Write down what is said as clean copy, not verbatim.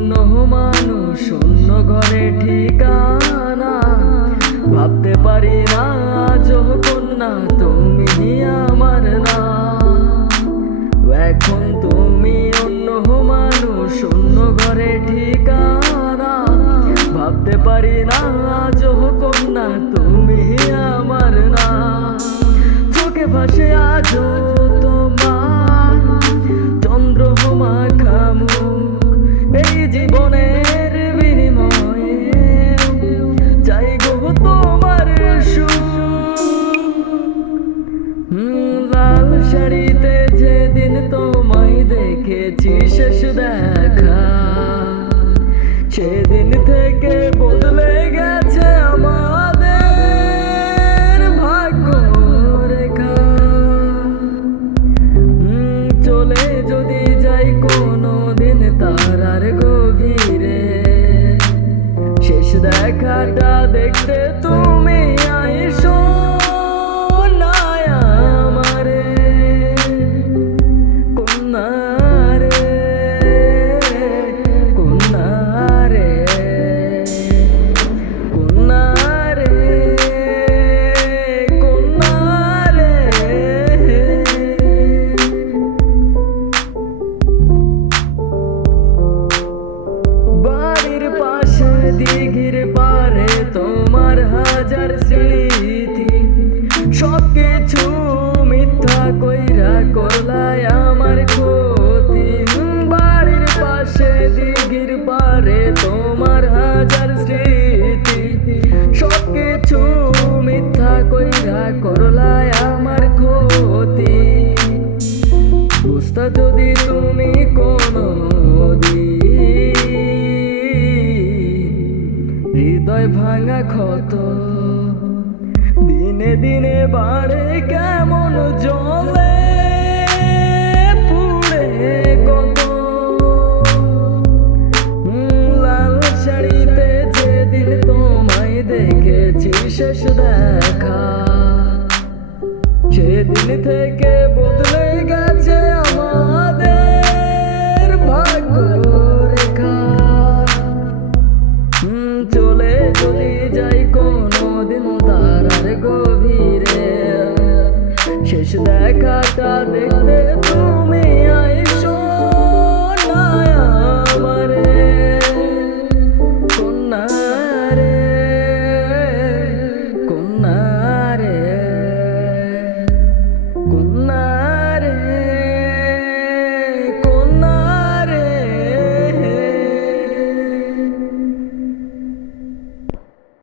অন্য মানুষ, অন্য ঘরে ঠিকানা। ভাবতে পারি না আজও কন্যা তুমি আমার না। এখন তুমি অন্য মানুষ, অন্য ঘরে ঠিকানা। ভাবতে পারি না আজও কন্যা তুমি আমার না। চোখে ভাসে আজও তোমার চন্দ্রমা খামুক। এই জীবনের বিনিময়ে চাই গো তোমার সুখ। লাল শাড়িতে যেদিন তোমায় দেখেছি শেষ দেখা, সেদিন থেকে বদলে গেছে আমাদের ভাগ্য রেখা। চলে যদি যাই কোনো দিন তারার গভীরে, শেষ দেখাটা দেখতে তুমি আইসো না আমারে কন্যা রে, কন্যা রে, কন্যা রে, কন্যা রে। বাড়ির পাশে দিঘির পারে তোমার হাজার স্মৃতি, সবকিছু মিথ্যা কইরা করলাই আমার ক্ষতি। বাড়ির পাশে দিঘির পারে তোমার হাজার স্মৃতি, সবকিছু মিথ্যা কইরা করলাই আমার ক্ষতি। বুঝতা যদি তুমি কোনো দিন হৃদয় ভাঙা ক্ষত দিনে দিনে বাড়ে কেমন জল